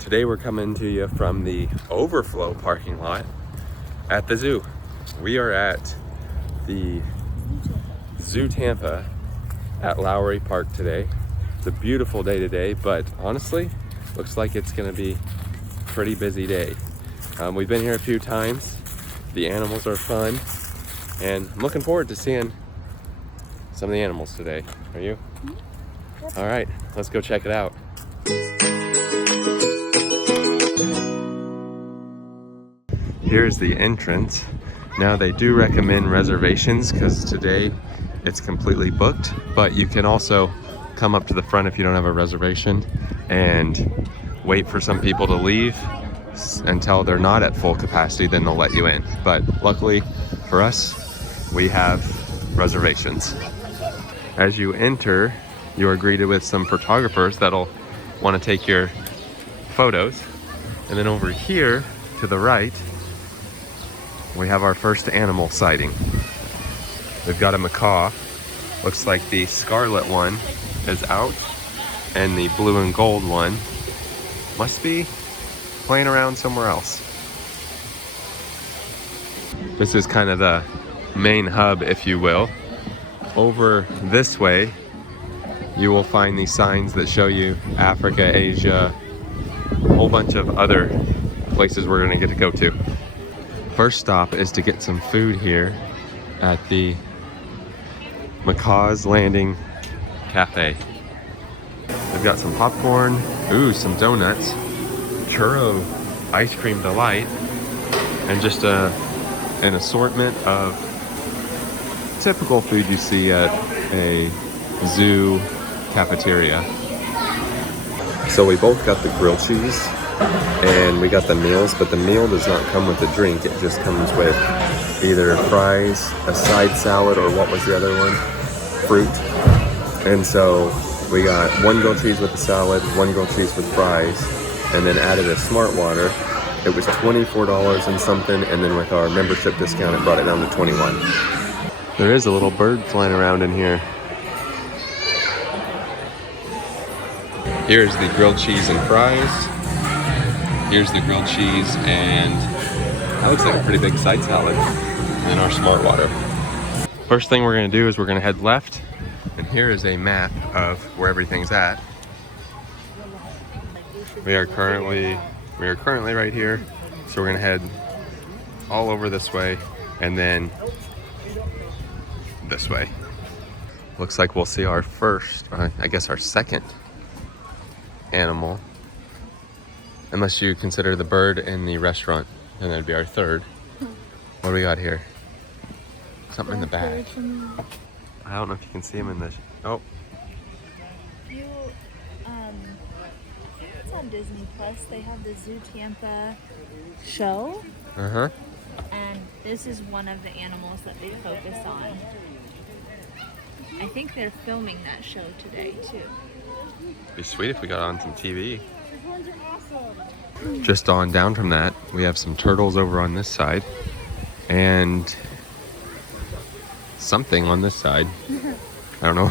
Today we're coming to you from the overflow parking lot at the zoo. We are at the ZooTampa at Lowry Park today. It's a beautiful day today, but honestly, looks like it's gonna be a pretty busy day. We've been here a few times. The animals are fun, and I'm looking forward to seeing some of the animals today. Are you? All right, let's go check it out. Here's the entrance. Now they do recommend reservations because today it's completely booked, but you can also come up to the front if you don't have a reservation and wait for some people to leave until they're not at full capacity, then they'll let you in. But luckily for us, we have reservations. As you enter, you are greeted with some photographers that'll want to take your photos. And then over here to the right, we have our first animal sighting. We've got a macaw. Looks like the scarlet one is out, and the blue and gold one must be playing around somewhere else. This is kind of the main hub, if you will. Over this way, you will find these signs that show you Africa, Asia, a whole bunch of other places we're gonna get to go to. First stop is to get some food here at the Macaw's Landing Cafe. We've got some popcorn, ooh, some donuts, churro ice cream delight, and just an assortment of typical food you see at a zoo cafeteria. So we both got the grilled cheese and we got the meals, but the meal does not come with a drink. It just comes with either fries, a side salad, or what was the other one? Fruit. And so we got one grilled cheese with the salad, one grilled cheese with fries, and then added a smart water. It was $24 and something, and then with our membership discount, it brought it down to $21. There is a little bird flying around in here. Here's the grilled cheese and fries. Here's the grilled cheese, and that looks like a pretty big side salad. And our smart water. First thing we're gonna do is we're gonna head left, and here is a map of where everything's at. We are currently right here, so we're gonna head all over this way, and then this way. Looks like we'll see our first, I guess our second animal, unless you consider the bird in the restaurant, and that'd be our third. What do we got here? Something in the back. I don't know if you can see him in this. Oh. You, I think it's on Disney Plus. They have the ZooTampa show. Uh-huh. And this is one of the animals that they focus on. I think they're filming that show today, too. It'd be sweet if we got on some TV. Just on down from that, we have some turtles over on this side, and something on this side. I don't know.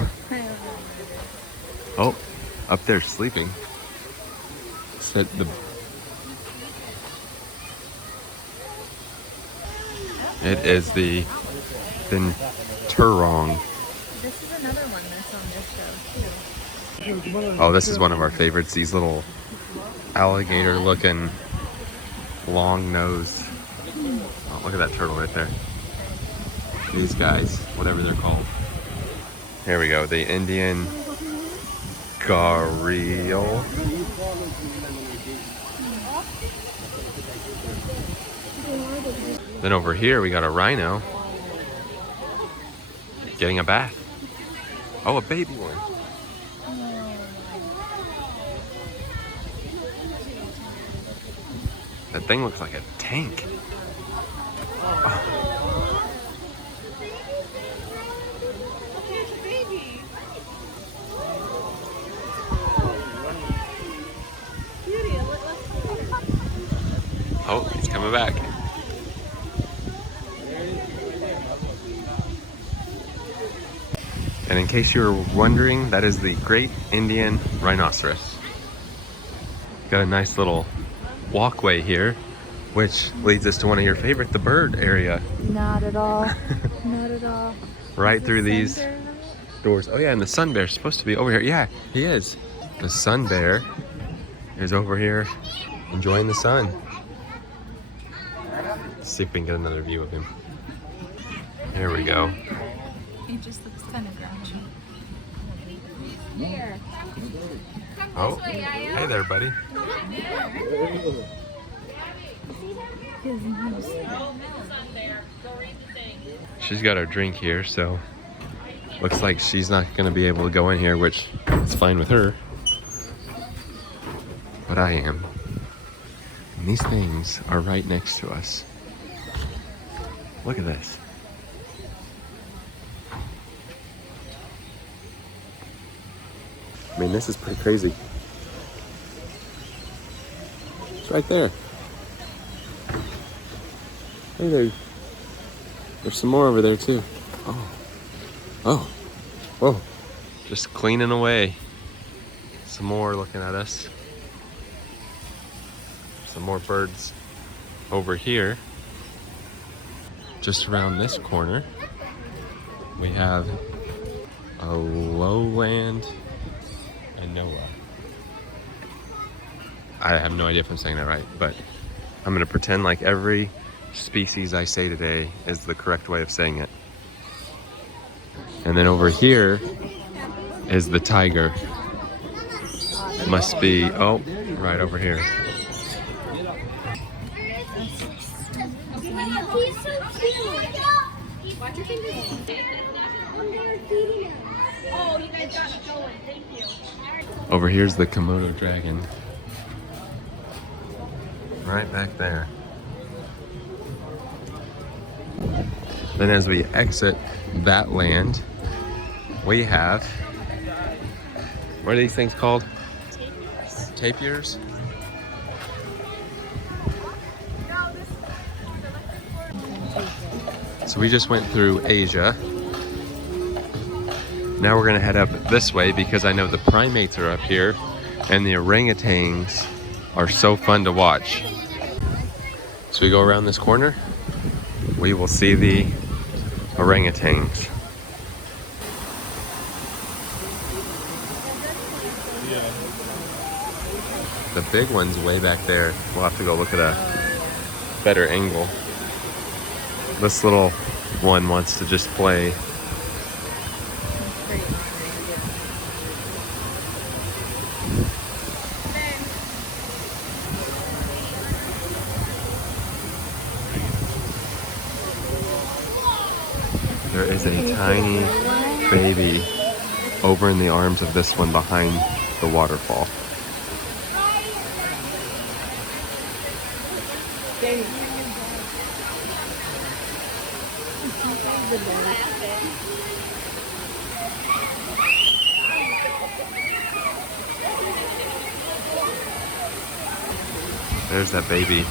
Oh, up there sleeping. Said the. It is the Turong. This is another one that's on this show, too. Oh, this is one of our favorites. These little alligator-looking, long-nosed. Oh, look at that turtle right there. These guys, whatever they're called. Here we go, the Indian gharial. Then over here we got a rhino getting a bath. Oh, a baby one. That thing looks like a tank. Oh. Oh, he's coming back. And in case you were wondering, that is the Great Indian Rhinoceros. Got a nice little walkway here, which leads us to one of your favorite, the bird area. Not at all. Not at all. Right through these doors. Oh yeah, and the sun bear's supposed to be over here. Yeah, he is. The sun bear is over here enjoying the sun. Let's see if we can get another view of him. There we go. He just looks kind of grouchy. Oh, hey there, buddy. She's got her drink here, so looks like she's not going to be able to go in here, which is fine with her. But I am. And these things are right next to us. Look at this. I mean, this is pretty crazy. It's right there. Hey there. There's some more over there too. Oh. Oh. Whoa. Just cleaning away. Some more looking at us. Some more birds over here. Just around this corner, we have a lowland and Noah. I have no idea if I'm saying that right, but I'm gonna pretend like every species I say today is the correct way of saying it. And then over here is the tiger. Must be, oh, right over here. He's so cute. Watch your fingers. Oh, you guys got it going. Thank you. Over here's the Komodo dragon. Right back there. Then as we exit that land, we have, what are these things called? Tapirs. Tapirs? So we just went through Asia. Now we're gonna head up this way because I know the primates are up here and the orangutans are so fun to watch. So we go around this corner, we will see the orangutans. The big one's way back there. We'll have to go look at a better angle. This little one wants to just play. There is a tiny baby over in the arms of this one behind the waterfall. There's that baby.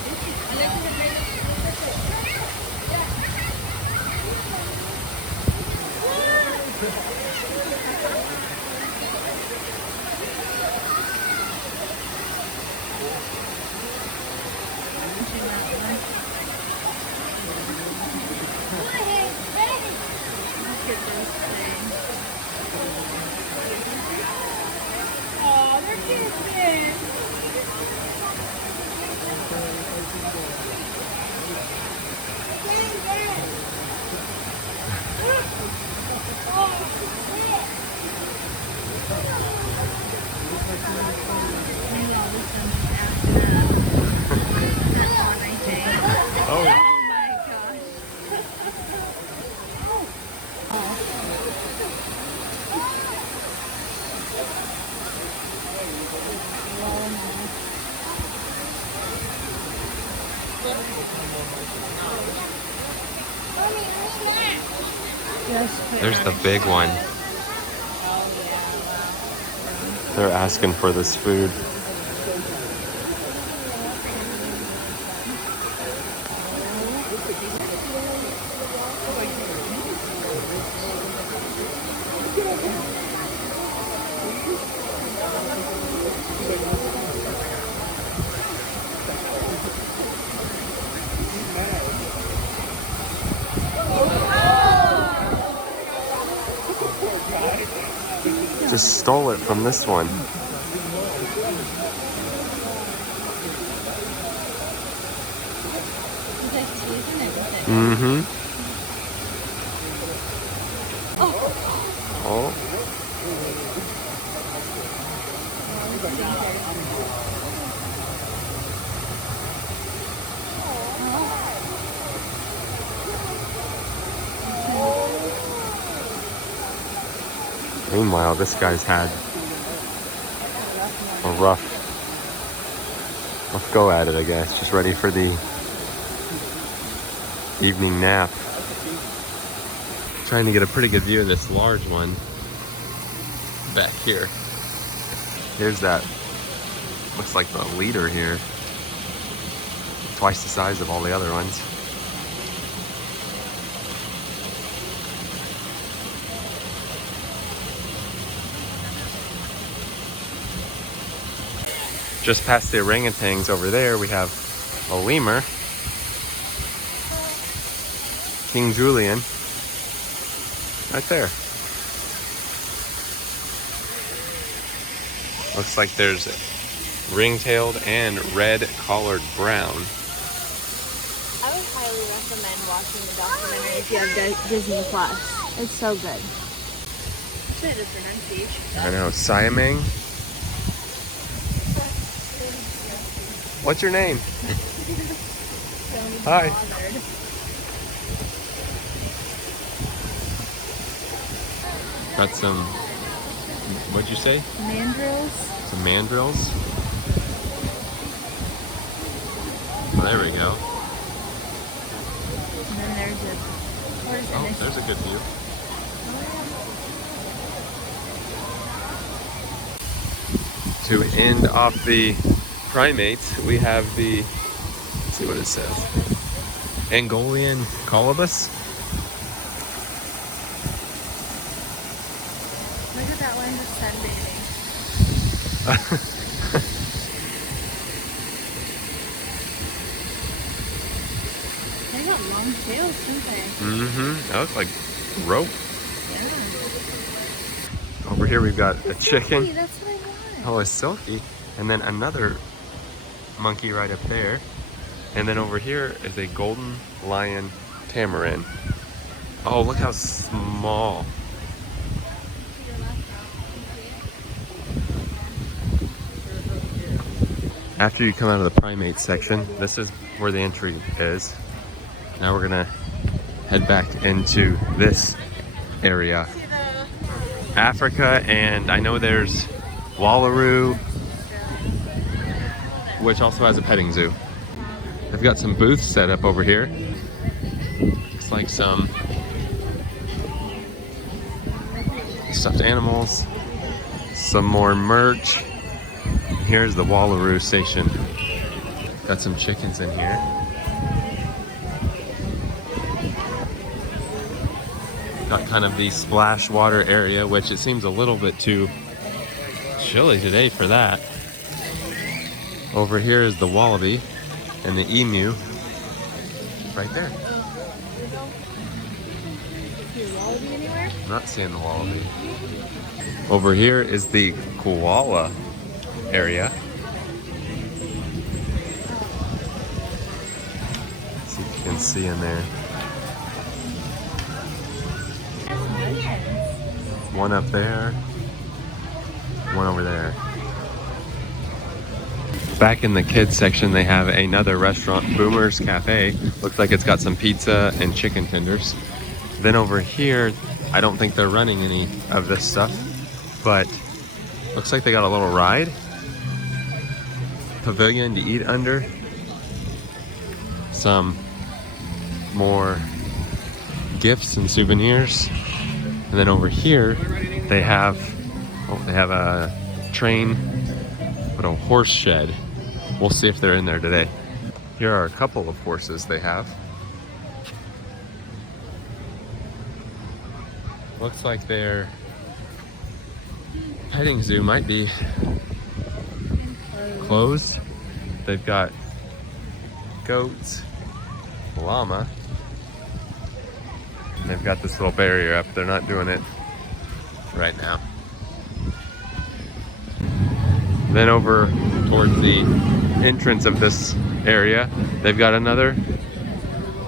Oh, they're kissing. Oh my gosh. There's the big one. They're asking for this food. just stole it from this one. Mm-hmm. Oh. Meanwhile, this guy's had a rough go at it, I guess. Just ready for the evening nap. Trying to get a pretty good view of this large one back here. Here's that, looks like the leader here. Twice the size of all the other ones. Just past the orangutans over there, we have a lemur. King Julian. Right there. Looks like there's ring-tailed and red-collared brown. I would highly recommend watching the documentary if you have Disney Plus. It's so good. Say the pronunciation. I know, Siamang. What's your name? Hi. Got some, what'd you say? Mandrills. Some mandrills. Oh, there we go. And then there's a... Oh, there's a good view. To end off the primates, we have the, let's see what it says, Angolian colobus. Look at that one just sunbathing. They got long tails, don't they? Mm-hmm. That looks like rope. Yeah. Over here we've got a chicken. Silky, that's what I want. Oh, a silky. And then another monkey right up there. And then over here is a golden lion tamarin. Oh, look how small. After you come out of the primate section, this is where the entry is. Now we're gonna head back into this area. Africa, and I know there's Wallaroo, which also has a petting zoo. They've got some booths set up over here. Looks like some stuffed animals, some more merch. Here's the Wallaroo station. Got some chickens in here. Got kind of the splash water area, which it seems a little bit too chilly today for that. Over here is the wallaby and the emu right there. See a wallaby anywhere? I'm not seeing the wallaby. Over here is the koala area. Let's see if you can see in there. One up there, one over there. Back in the kids section, they have another restaurant, Boomer's Cafe. Looks like it's got some pizza and chicken tenders. Then over here, I don't think they're running any of this stuff, but looks like they got a little ride. Pavilion to eat under. Some more gifts and souvenirs. And then over here, they have a train, but a horse shed. We'll see if they're in there today. Here are a couple of horses they have. Looks like their petting zoo might be closed. They've got goats, llama. And they've got this little barrier up. They're not doing it right now. Then over towards the entrance of this area, they've got another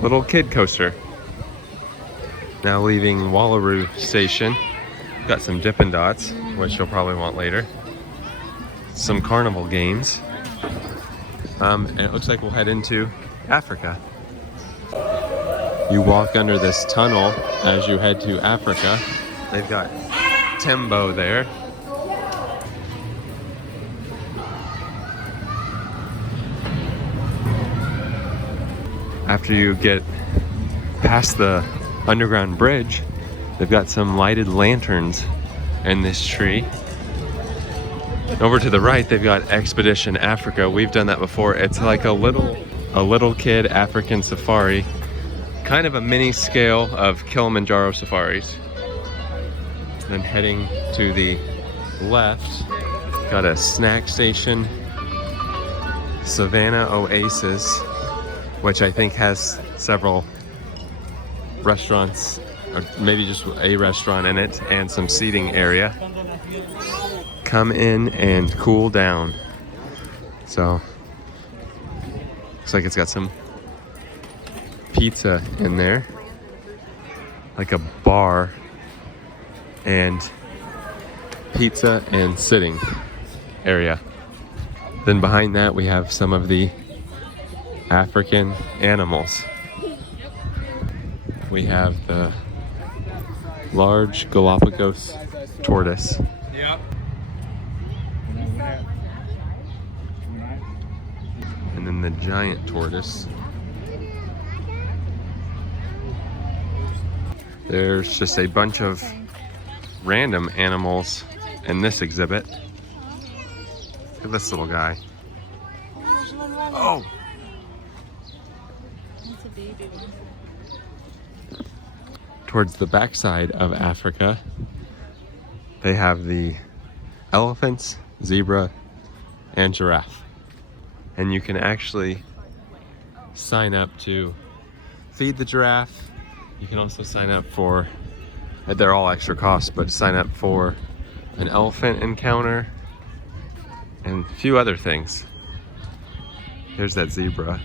little kid coaster. Now leaving Wallaroo Station, got some Dippin' Dots, which you'll probably want later. Some carnival games. And it looks like we'll head into Africa. You walk under this tunnel as you head to Africa. They've got Tembo there. After you get past the underground bridge, they've got some lighted lanterns in this tree. Over to the right, they've got Expedition Africa. We've done that before. It's like a little kid African safari, kind of a mini scale of Kilimanjaro safaris. Then heading to the left, got a snack station, Savannah Oasis, which I think has several restaurants, or maybe just a restaurant in it, and some seating area. Come in and cool down. So, looks like it's got some pizza in there, like a bar, and pizza and sitting area. Then behind that we have some of the African animals. We have the large Galapagos tortoise. Yep. And then the giant tortoise. There's just a bunch of random animals in this exhibit. Look at this little guy. Oh! It's a baby one. Towards the backside of Africa, they have the elephants, zebra, and giraffe. And you can actually sign up to feed the giraffe. You can also sign up for, they're all extra costs, but sign up for an elephant encounter and a few other things. There's that zebra,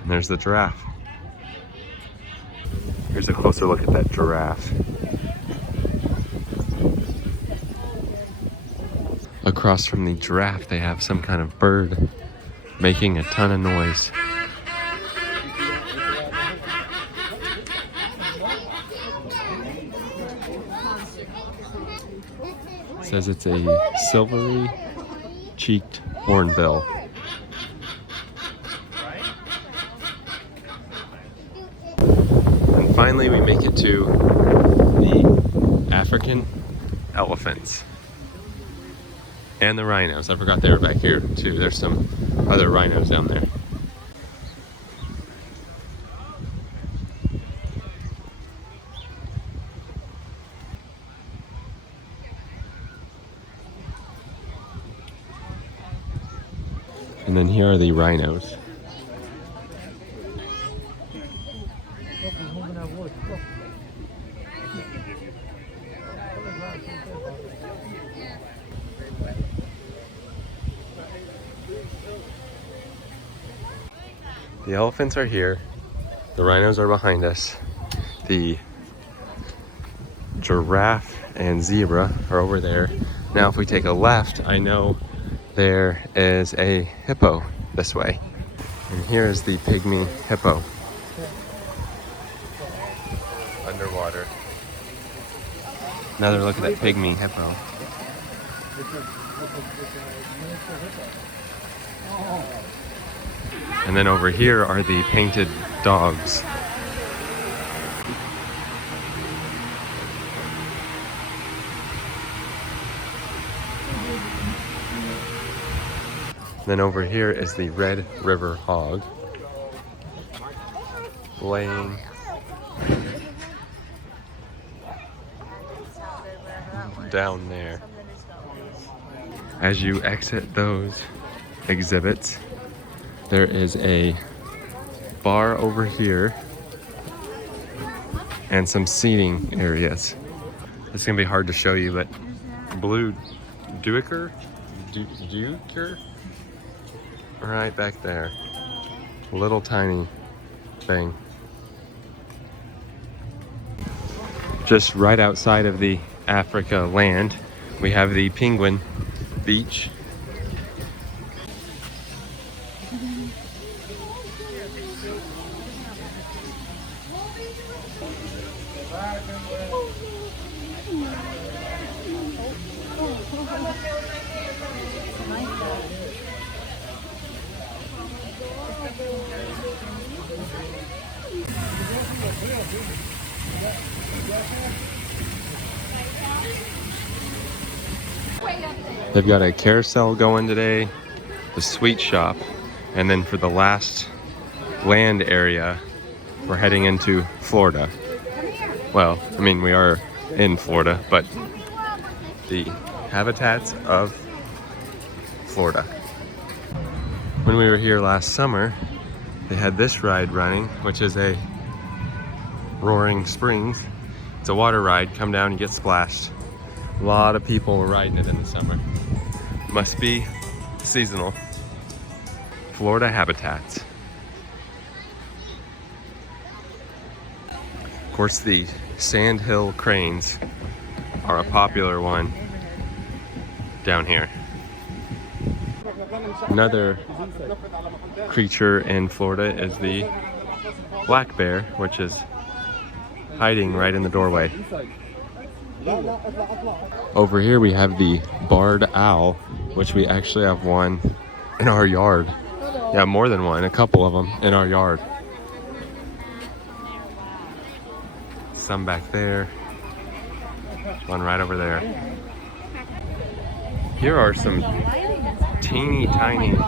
and there's the giraffe. Here's a closer look at that giraffe. Across from the giraffe, they have some kind of bird making a ton of noise. It says it's a silvery cheeked hornbill. And finally we make it to the African elephants and the rhinos. I forgot they were back here too. There's some other rhinos down there. And then here are the rhinos. The elephants are here. The rhinos are behind us. The giraffe and zebra are over there. Now if we take a left, I know there is a hippo this way. And here is the pygmy hippo. Underwater. Another look at that pygmy hippo. And then over here are the painted dogs. Then over here is the Red River hog laying down there. As you exit those exhibits, there is a bar over here and some seating areas. It's gonna be hard to show you, but blue duiker duiker? Right back there. Little tiny thing. Just right outside of the Africa land, we have the Penguin Beach. They've got a carousel going today, the sweet shop, and then for the last land area, we're heading into Florida. Well, I mean, we are in Florida, but the habitats of Florida. When we were here last summer, they had this ride running, which is a Roaring Springs. It's a water ride, come down and get splashed. A lot of people were riding it in the summer. Must be seasonal. Florida habitats. Of course, the sandhill cranes are a popular one down here. Another creature in Florida is the black bear, which is hiding right in the doorway. Over here we have the barred owl, which we actually have one in our yard. Yeah, more than one, a couple of them in our yard. Some back there, one right over there. Here are some teeny tiny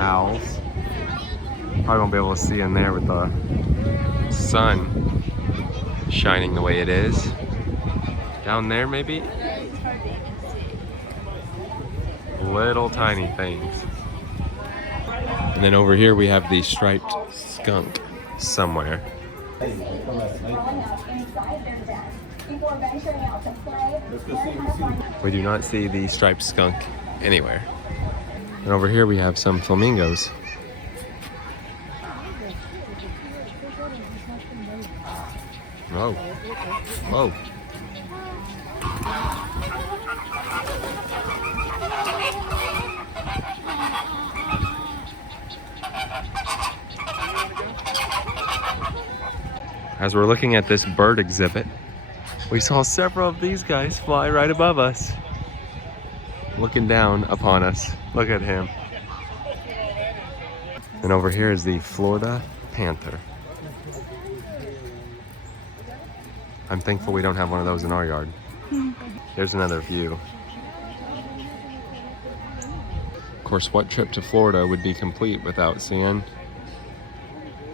owls. Probably won't be able to see in there with the sun shining the way it is. Down there maybe? Little tiny things. And then over here we have the striped skunk somewhere. We do not see the striped skunk anywhere. And over here we have some flamingos. Whoa. Whoa. As we're looking at this bird exhibit, we saw several of these guys fly right above us, looking down upon us. Look at him. And over here is the Florida panther. I'm thankful we don't have one of those in our yard. There's another view. Of course, what trip to Florida would be complete without seeing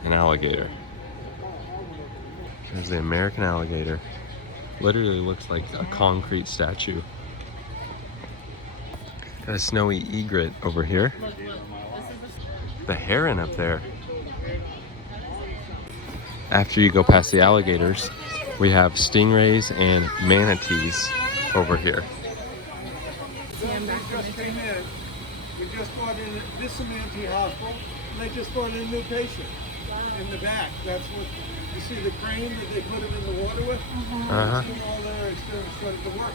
an alligator? There's the American alligator. Literally looks like a concrete statue. Got a snowy egret over here. The heron up there. After you go past the alligators, we have stingrays and manatees over here. We just brought in this Manatee hospital, and they just brought in a new patient in the back. That's what you see, the crane that they put him in the water with. All their experience started to work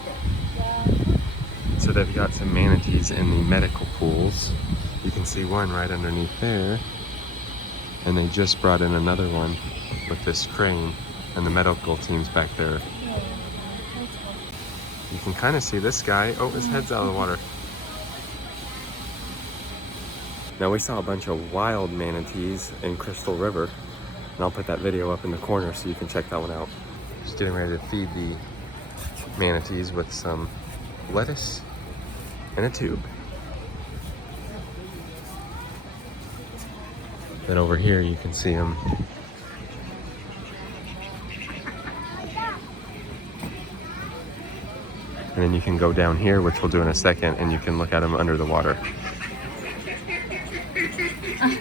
on. So they've got some manatees in the medical pools. You can see one right underneath there, and they just brought in another one with this crane, and the medical team's back there. You can kind of see this guy. Oh, his head's out of the water. Now we saw a bunch of wild manatees in Crystal River, and I'll put that video up in the corner so you can check that one out. Just getting ready to feed the manatees with some lettuce and a tube. Then over here you can see them. And then you can go down here, which we'll do in a second, and you can look at them under the water.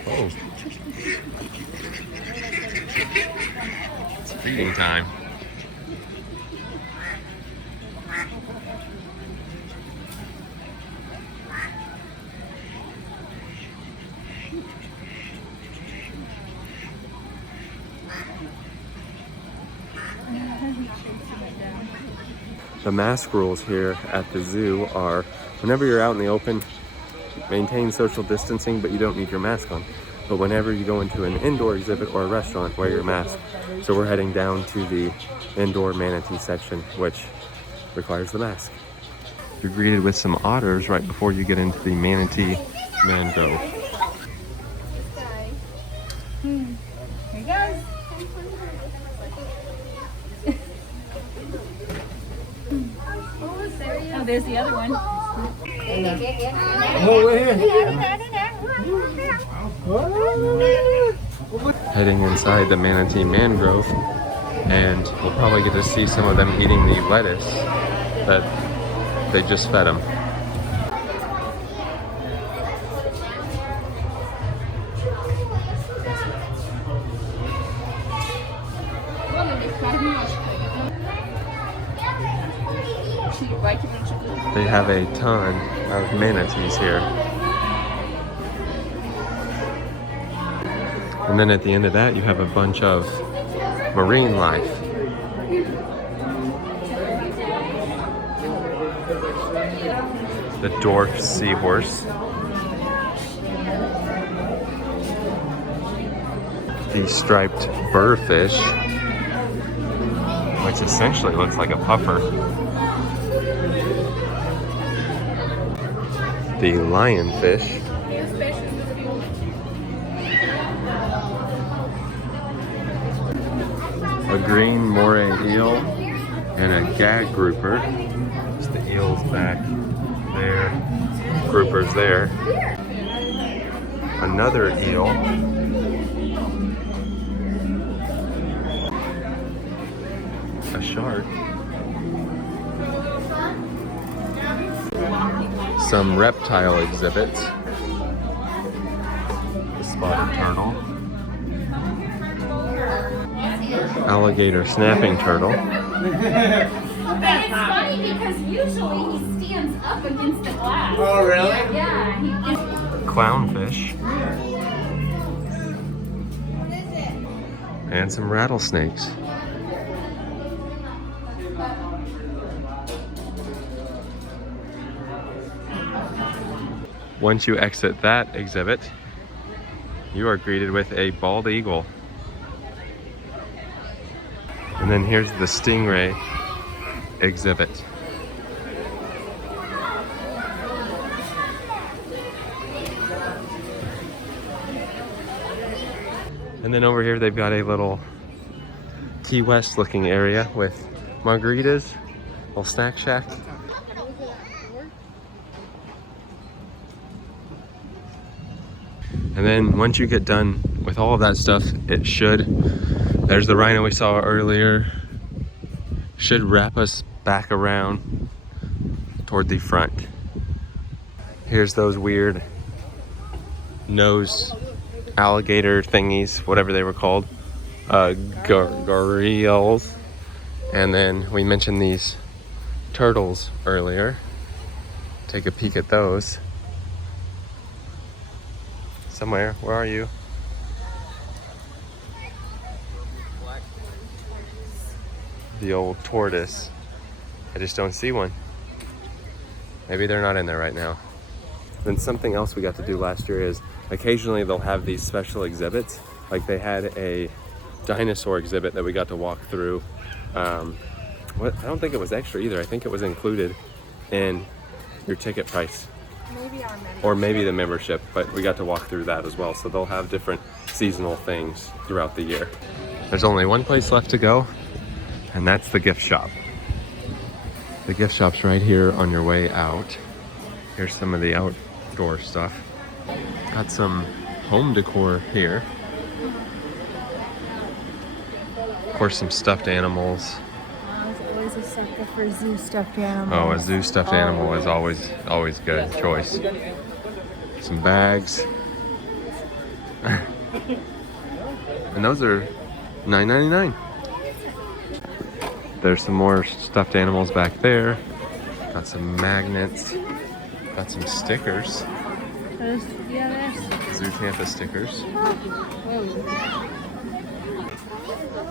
Oh. It's feeding time. The mask rules here at the zoo are whenever you're out in the open, maintain social distancing, but you don't need your mask on. But whenever you go into an indoor exhibit or a restaurant, wear your mask. So we're heading down to the indoor manatee section, which requires the mask. You're greeted with some otters right before you get into the Manatee Mangrove. Here he goes. Oh, there's the other one. Heading inside the Manatee Mangrove, and we'll probably get to see some of them eating the lettuce that they just fed them. They have a ton of manatees here. And then at the end of that, you have a bunch of marine life. The dwarf seahorse. The striped burrfish, which essentially looks like a puffer. The lionfish. A green moray eel and a gag grouper. Just the eel's back there, grouper's there. Another eel. A shark. Some reptile exhibits. The spotted turtle. Alligator snapping turtle. And it's funny because usually he stands up against the glass. Oh, really? Yeah. Clownfish. And some rattlesnakes. Once you exit that exhibit, you are greeted with a bald eagle. And then here's the Stingray Exhibit. And then over here they've got a little Key West looking area with margaritas, little snack shack. And then once you get done with all of that stuff, it should, there's the rhino we saw earlier, should wrap us back around toward the front. Here's those weird nose alligator thingies, whatever they were called, gharials. And then we mentioned these turtles earlier. Take a peek at those. Somewhere, where are you? The old tortoise. I just don't see one. Maybe they're not in there right now. Then something else we got to do last year is occasionally they'll have these special exhibits. Like they had a dinosaur exhibit that we got to walk through. I don't think it was extra either. I think it was included in your ticket price. Maybe our membership. Or maybe the membership, but we got to walk through that as well. So they'll have different seasonal things throughout the year. There's only one place left to go, and that's the gift shop. The gift shop's right here on your way out. Here's some of the outdoor stuff. Got some home decor here. Of course, some stuffed animals. I was always a sucker for zoo stuffed animals. Oh, a zoo stuffed animal is always good choice. Some bags. And those are $9.99. There's some more stuffed animals back there. Got some magnets. Got some stickers. There's ZooTampa stickers. Whoa.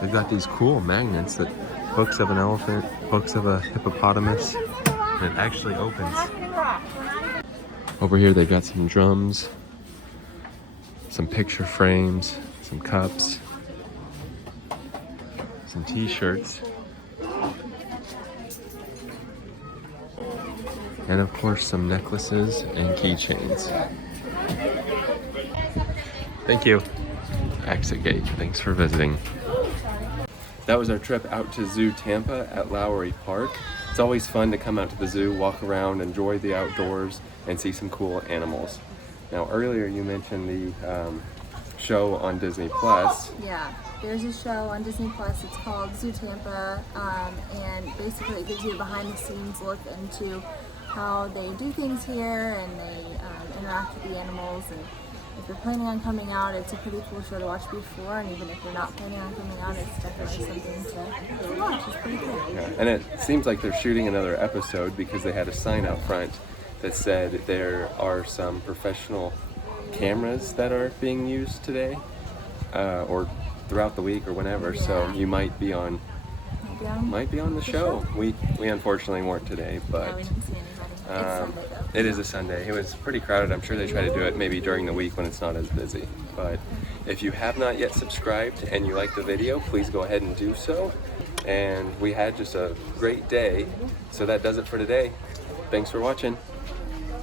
They've got these cool magnets that books of an elephant, books of a hippopotamus, and it actually opens. Over here they've got some drums, some picture frames, some cups, some t-shirts, and of course some necklaces and keychains. Thank you. Exit gate. Thanks for visiting. That was our trip out to ZooTampa at Lowry Park. It's always fun to come out to the zoo, walk around, enjoy the outdoors, and see some cool animals. Now earlier you mentioned the show on Disney Plus. Yeah, there's a show on Disney Plus. It's called ZooTampa, and basically it gives you a behind-the-scenes look into how they do things here, and they interact with the animals. And if you're planning on coming out, it's a pretty cool show to watch before. And even if you're not planning on coming out, it's definitely something to watch. It's pretty cool. Yeah, and it seems like they're shooting another episode because they had a sign out front that said there are some professional cameras that are being used today, or throughout the week or whenever. Yeah. So you might be on the show. We unfortunately weren't today, but we didn't see anybody. It's Sunday though. it is a Sunday. It was pretty crowded. I'm sure they try to do it maybe during the week when it's not as busy. But if you have not yet subscribed and you like the video, please go ahead and do so. And we had just a great day. So that does it for today. Thanks for watching.